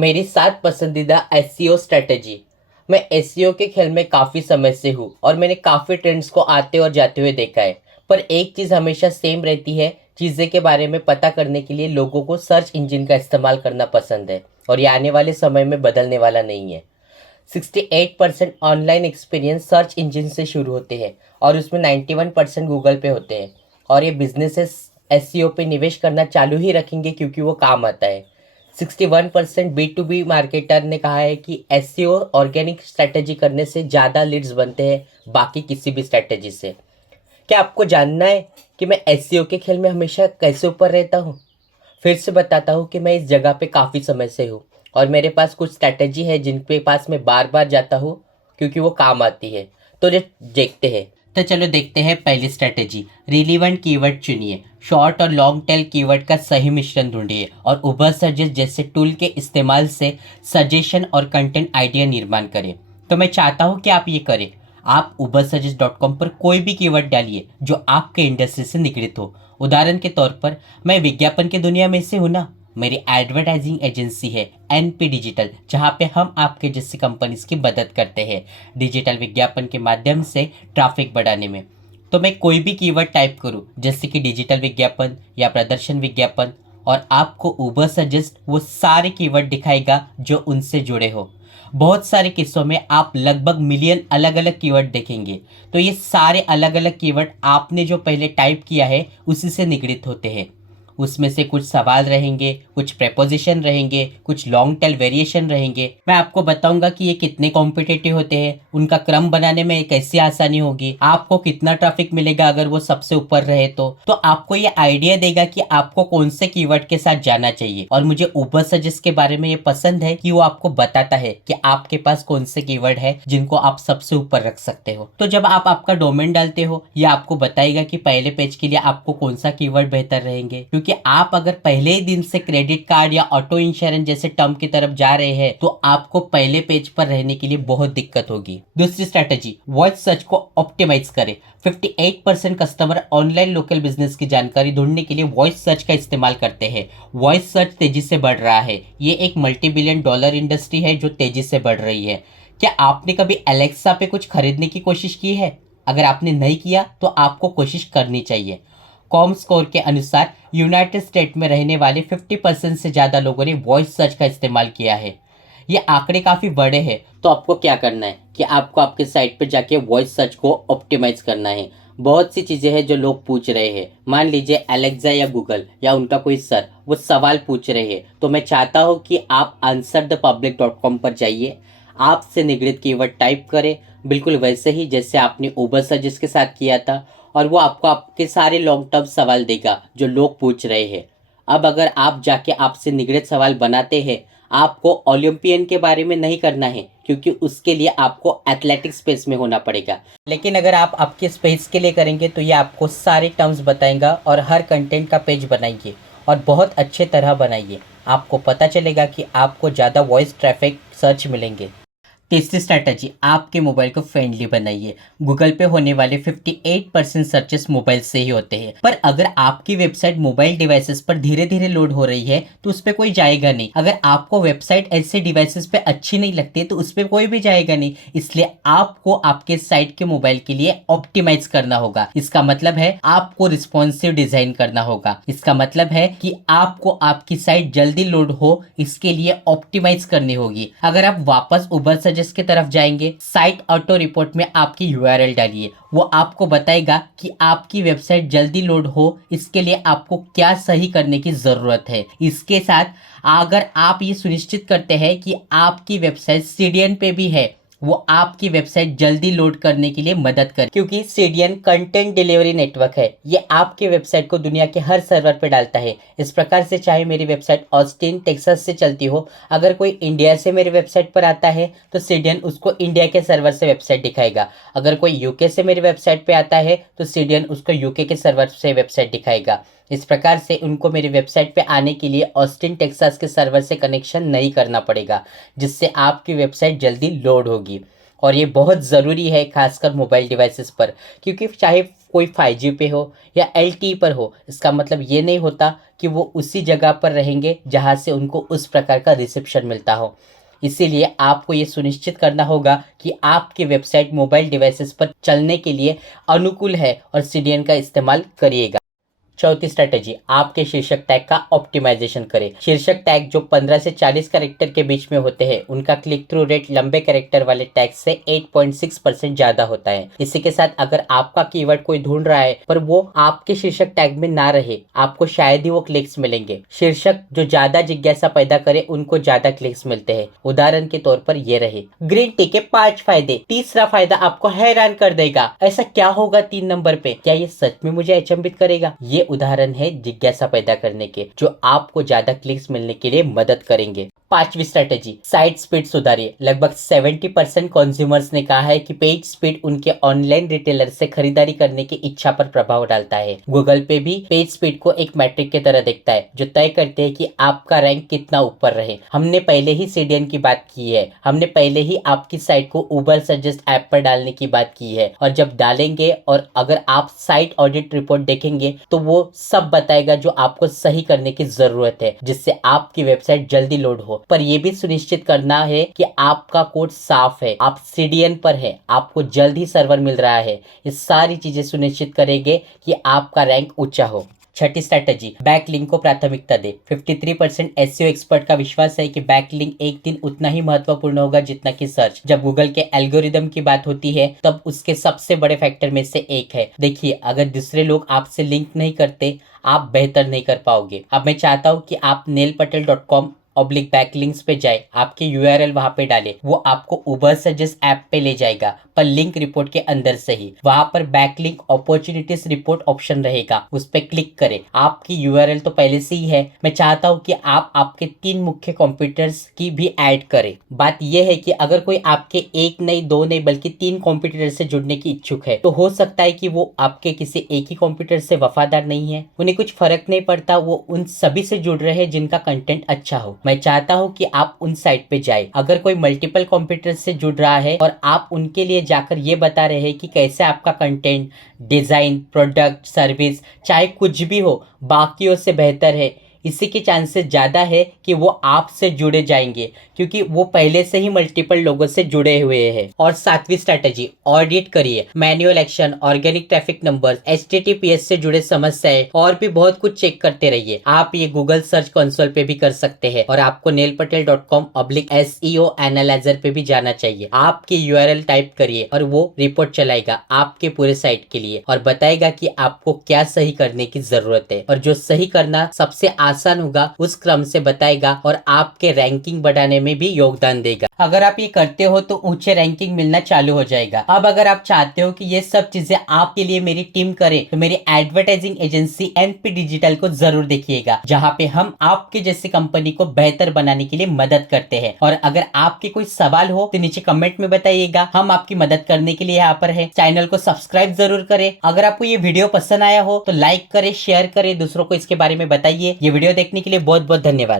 मेरी 7 पसंदीदा SEO strategy. मैं एसईओ के खेल में काफ़ी समय से हूँ और मैंने काफ़ी ट्रेंड्स को आते और जाते हुए देखा है। पर एक चीज़ हमेशा सेम रहती है, चीज़ें के बारे में पता करने के लिए लोगों को सर्च इंजन का इस्तेमाल करना पसंद है और ये आने वाले समय में बदलने वाला नहीं है। 68% ऑनलाइन एक्सपीरियंस सर्च इंजन से शुरू होते हैं और उसमें 91% गूगल पे होते हैं। और ये बिजनेसेस एसईओ पे निवेश करना चालू ही रखेंगे क्योंकि वो काम आता है। 61% B2B मार्केटर ने कहा है कि एसईओ ऑर्गेनिक स्ट्रैटेजी करने से ज़्यादा लीड्स बनते हैं बाकी किसी भी स्ट्रैटेजी से। क्या आपको जानना है कि मैं एसईओ के खेल में हमेशा कैसे ऊपर रहता हूँ? फिर से बताता हूँ कि मैं इस जगह पे काफ़ी समय से हूँ और मेरे पास कुछ स्ट्रैटेजी है जिनके पास मैं बार बार जाता हूँ क्योंकि वो काम आती है। तो ये देखते हैं। तो चलो देखते हैं पहली स्ट्रैटेजी। रिलीवेंट कीवर्ड चुनिए। शॉर्ट और लॉन्ग टेल कीवर्ड का सही मिश्रण ढूंढिए और उबर सजेस्ट जैसे टूल के इस्तेमाल से सजेशन और कंटेंट आइडिया निर्माण करें। तो मैं चाहता हूँ कि आप ये करें। आप ubersuggest.com पर कोई भी कीवर्ड डालिए जो आपके इंडस्ट्री से निकलित हो। उदाहरण के तौर पर मैं विज्ञापन की दुनिया में से हूँ ना, मेरी एडवर्टाइजिंग एजेंसी है एनपी डिजिटल, जहाँ पे हम आपके जैसी कंपनीज की मदद करते हैं डिजिटल विज्ञापन के माध्यम से ट्रैफिक बढ़ाने में। तो मैं कोई भी कीवर्ड टाइप करूँ जैसे कि डिजिटल विज्ञापन या प्रदर्शन विज्ञापन, और आपको उबर सजेस्ट वो सारे कीवर्ड दिखाएगा जो उनसे जुड़े हो। बहुत सारे किस्सों में आप लगभग मिलियन अलग अलग कीवर्ड देखेंगे। तो ये सारे अलग अलग कीवर्ड आपने जो पहले टाइप किया है उसी से निगडित होते हैं। उसमें से कुछ सवाल रहेंगे, कुछ प्रेपोजिशन रहेंगे, कुछ लॉन्ग टेल वेरिएशन रहेंगे। मैं आपको बताऊंगा कि ये कितने कॉम्पिटेटिव होते हैं, उनका क्रम बनाने में कैसी आसानी होगी, आपको कितना ट्रैफिक मिलेगा अगर वो सबसे ऊपर रहे तो आपको ये आइडिया देगा कि आपको कौन से कीवर्ड के साथ जाना चाहिए। और मुझे उबर सजेस्ट के बारे में ये पसंद है कि वो आपको बताता है कि आपके पास कौन से कीवर्ड है जिनको आप सबसे ऊपर रख सकते हो। तो जब आप आपका डोमेन डालते हो, ये आपको बताएगा कि पहले पेज के लिए आपको कौन सा कीवर्ड बेहतर रहेंगे, क्योंकि आप अगर पहले ही दिन से क्रेडिट कार्ड या ऑटो इंश्योरेंस जैसे टर्म की तरफ जा रहे हैं तो आपको पहले पेज पर रहने के लिए बहुत दिक्कत होगी। दूसरी स्ट्रैटेजी, वॉइस सर्च को ऑप्टिमाइज करें। 58% कस्टमर ऑनलाइन लोकल बिजनेस की जानकारी ढूंढने के लिए वॉइस सर्च का इस्तेमाल करते हैं। वॉइस सर्च तेजी से बढ़ रहा है। ये एक $multi-billion इंडस्ट्री है जो तेजी से बढ़ रही है। क्या आपने कभी एलेक्सा पे कुछ खरीदने की कोशिश की है? अगर आपने नहीं किया तो आपको कोशिश करनी चाहिए। कॉम स्कोर के अनुसार यूनाइटेड स्टेट में रहने वाले 50% से ज़्यादा लोगों ने वॉइस सर्च का इस्तेमाल किया है। ये आंकड़े काफ़ी बड़े हैं। तो आपको क्या करना है कि आपको आपके साइट पर जाके वॉइस सर्च को ऑप्टिमाइज करना है। बहुत सी चीज़ें हैं जो लोग पूछ रहे हैं। मान लीजिए एलेक्सा या गूगल या उनका कोई सर वो सवाल पूछ रहे हैं, तो मैं चाहता हूँ कि आप answerthepublic.com पर जाइए, आपसे निगडित कीवर्ड टाइप करें, बिल्कुल वैसे ही जैसे आपने उबर सजेस्ट के साथ किया था, और वो आपको आपके सारे लॉन्ग टर्म सवाल देगा जो लोग पूछ रहे हैं। अब अगर आप जाके आपसे निगडित सवाल बनाते हैं, आपको ओलंपियन के बारे में नहीं करना है क्योंकि उसके लिए आपको एथलेटिक स्पेस में होना पड़ेगा। लेकिन अगर आप आपके स्पेस के लिए करेंगे तो ये आपको सारे टर्म्स बताएगा और हर कंटेंट का पेज बनाइए और बहुत अच्छे तरह बनाइए। आपको पता चलेगा कि आपको ज़्यादा वॉइस ट्रैफिक सर्च मिलेंगे। तीसरी स्ट्रैटेजी, आपके मोबाइल को फ्रेंडली बनाइए। गूगल पे होने वाले 58% सर्चेस मोबाइल से ही होते हैं, पर अगर आपकी वेबसाइट मोबाइल डिवाइसेस पर धीरे धीरे लोड हो रही है तो उस पर कोई जाएगा नहीं। अगर आपको वेबसाइट ऐसे डिवाइसेस पे अच्छी नहीं लगती तो उस पर कोई भी जाएगा नहीं। इसलिए आपको आपके साइट के मोबाइल के लिए ऑप्टिमाइज करना होगा। इसका मतलब है आपको रिस्पॉन्सिव डिजाइन करना होगा। इसका मतलब है कि आपको आपकी साइट जल्दी लोड हो, इसके लिए ऑप्टिमाइज करनी होगी। अगर आप वापस उबर सजेस्ट की तरफ जाएंगे, साइट ऑटो रिपोर्ट में आपकी यूआरएल डालिए। वो आपको बताएगा कि आपकी वेबसाइट जल्दी लोड हो, इसके लिए आपको क्या सही करने की जरूरत है। इसके साथ अगर आप ये सुनिश्चित करते हैं कि आपकी वेबसाइट सीडीएन पे भी है, वो आपकी वेबसाइट जल्दी लोड करने के लिए मदद करे, क्योंकि सीडीएन कंटेंट डिलीवरी नेटवर्क है। ये आपके वेबसाइट को दुनिया के हर सर्वर पे डालता है। इस प्रकार से चाहे मेरी वेबसाइट ऑस्टिन टेक्सास से चलती हो, अगर कोई इंडिया से मेरी वेबसाइट पर आता है तो सीडीएन उसको इंडिया के सर्वर से वेबसाइट दिखाएगा। अगर कोई यूके से मेरी वेबसाइट पे आता है तो सीडीएन उसको यूके के सर्वर से वेबसाइट दिखाएगा। इस प्रकार से उनको मेरी वेबसाइट पे आने के लिए ऑस्टिन टेक्सास के सर्वर से कनेक्शन नहीं करना पड़ेगा, जिससे आपकी वेबसाइट जल्दी लोड होगी। और ये बहुत ज़रूरी है खासकर मोबाइल डिवाइसेस पर, क्योंकि चाहे कोई 5G पे हो या LTE पर हो, इसका मतलब ये नहीं होता कि वो उसी जगह पर रहेंगे जहाँ से उनको उस प्रकार का रिसेप्शन मिलता हो। इसीलिए आपको ये सुनिश्चित करना होगा कि आपकी वेबसाइट मोबाइल डिवाइसेस पर चलने के लिए अनुकूल है और CDN का इस्तेमाल करिएगा। चौथी स्ट्रेटेजी, आपके शीर्षक टैग का ऑप्टिमाइजेशन करें। शीर्षक टैग जो 15 से 40 कैरेक्टर के बीच में होते हैं, उनका क्लिक थ्रू रेट लंबे कैरेक्टर वाले टैग से 8.6% ज्यादा होता है। इसी के साथ अगर आपका कीवर्ड कोई ढूंढ रहा है पर वो आपके शीर्षक टैग में ना रहे, आपको शायद ही वो क्लिक्स मिलेंगे। शीर्षक जो ज्यादा जिज्ञासा पैदा करे उनको ज्यादा क्लिक्स मिलते हैं। उदाहरण के तौर पर ये रहे, ग्रीन टी के 5 फायदे। तीसरा फायदा आपको हैरान कर देगा। ऐसा क्या होगा 3 नंबर पे? क्या ये सच में मुझे अचंभित करेगा? ये उदाहरण है जिज्ञासा पैदा करने के, जो आपको ज्यादा क्लिक्स मिलने के लिए मदद करेंगे। पांचवी स्ट्रेटेजी, साइट स्पीड सुधारिए। लगभग 70% कंज्यूमर्स ने कहा है कि पेज स्पीड उनके ऑनलाइन रिटेलर से खरीदारी करने की इच्छा पर प्रभाव डालता है। गूगल पे भी पेज स्पीड को एक मैट्रिक की तरह देखता है, जो तय करते हैं कि आपका रैंक कितना ऊपर रहे। हमने पहले ही CDN की बात की है, हमने पहले ही आपकी साइट को उबर सजेस्ट ऐप पर डालने की बात की है, और जब डालेंगे और अगर आप साइट ऑडिट रिपोर्ट देखेंगे तो वो सब बताएगा जो आपको सही करने की जरूरत है, जिससे आपकी वेबसाइट जल्दी लोड हो। पर यह भी सुनिश्चित करना है कि आपका कोड साफ है, आप CDN पर है, आपको जल्द ही सर्वर मिल रहा है। ये सारी चीजें सुनिश्चित करेंगे कि आपका रैंक ऊंचा हो। छठी स्ट्रेटेजी, बैकलिंक को प्राथमिकता दे। 53% SEO एक्सपर्ट का विश्वास है कि बैकलिंक एक दिन उतना ही महत्वपूर्ण होगा जितना कि सर्च। जब गूगल के एल्गोरिदम की बात होती है तब उसके सबसे बड़े फैक्टर में से एक है। देखिए, अगर दूसरे लोग आपसे लिंक नहीं करते, आप बेहतर नहीं कर पाओगे। अब मैं चाहता हूं कि आप neilpatel.com/backlinks पे जाए, आपके URL वहां पे डाले, वो आपको उबर सजेस्ट ऐप पे ले जाएगा, पर लिंक रिपोर्ट के अंदर से ही। वहां पर बैकलिंक अपॉर्चुनिटीज रिपोर्ट ऑप्शन रहेगा, उस पर क्लिक करें। आपकी URL तो पहले से ही है, मैं चाहता हूं कि आप आपके 3 मुख्य कॉम्पिटिटर्स की भी ऐड करें। बात यह है कि अगर कोई आपके 1 नहीं 2 नहीं बल्कि 3 कॉम्पिटिटर से जुड़ने की इच्छुक है, तो हो सकता है कि वो आपके किसी एक ही कॉम्पिटिटर से वफादार नहीं है। उन्हें कुछ फर्क नहीं पड़ता, वो उन सभी से जुड़ रहे हैं जिनका कंटेंट अच्छा हो। मैं चाहता हूं कि आप उन साइट पे जाए। अगर कोई मल्टीपल कॉम्पिटिटर से जुड़ रहा है और आप उनके लिए जाकर ये बता रहे हैं कि कैसे आपका कंटेंट, डिजाइन, प्रोडक्ट, सर्विस, चाहे कुछ भी हो, बाकियों से बेहतर है, इसी के चांसेस ज्यादा है कि वो आपसे जुड़े जाएंगे, क्योंकि वो पहले से ही मल्टीपल लोगों से जुड़े हुए हैं। और 7वीं स्ट्रेटेजी, ऑडिट करिए। Manual action, organic traffic numbers, HTTPS से जुड़े समस्याएं और भी बहुत कुछ चेक करते रहिए। आप ये गूगल सर्च कंसोल पे भी कर सकते हैं, और आपको neilpatel.com/SEO एनालाइजर पे भी जाना चाहिए। आपकी URL टाइप करिए और वो रिपोर्ट चलाएगा आपके पूरे साइट के लिए और बताएगा कि आपको क्या सही करने की जरूरत है, और जो सही करना सबसे आसान होगा उस क्रम से बताएगा और आपके रैंकिंग बढ़ाने में भी योगदान देगा। अगर आप ये करते हो तो ऊंचे रैंकिंग मिलना चालू हो जाएगा। अब अगर आप चाहते हो कि ये सब चीजें आपके लिए मेरी टीम करे, तो मेरी एडवर्टाइजिंग एजेंसी NP डिजिटल को जरूर देखिएगा, जहाँ पे हम आपके जैसी कंपनी को बेहतर बनाने के लिए मदद करते हैं। और अगर आपके कोई सवाल हो तो नीचे कमेंट में बताइएगा, हम आपकी मदद करने के लिए यहाँ पर है। चैनल को सब्सक्राइब जरूर करें। अगर आपको ये वीडियो पसंद आया हो तो लाइक करें, शेयर करें, दूसरों को इसके बारे में बताइए। ये वीडियो देखने के लिए बहुत बहुत धन्यवाद।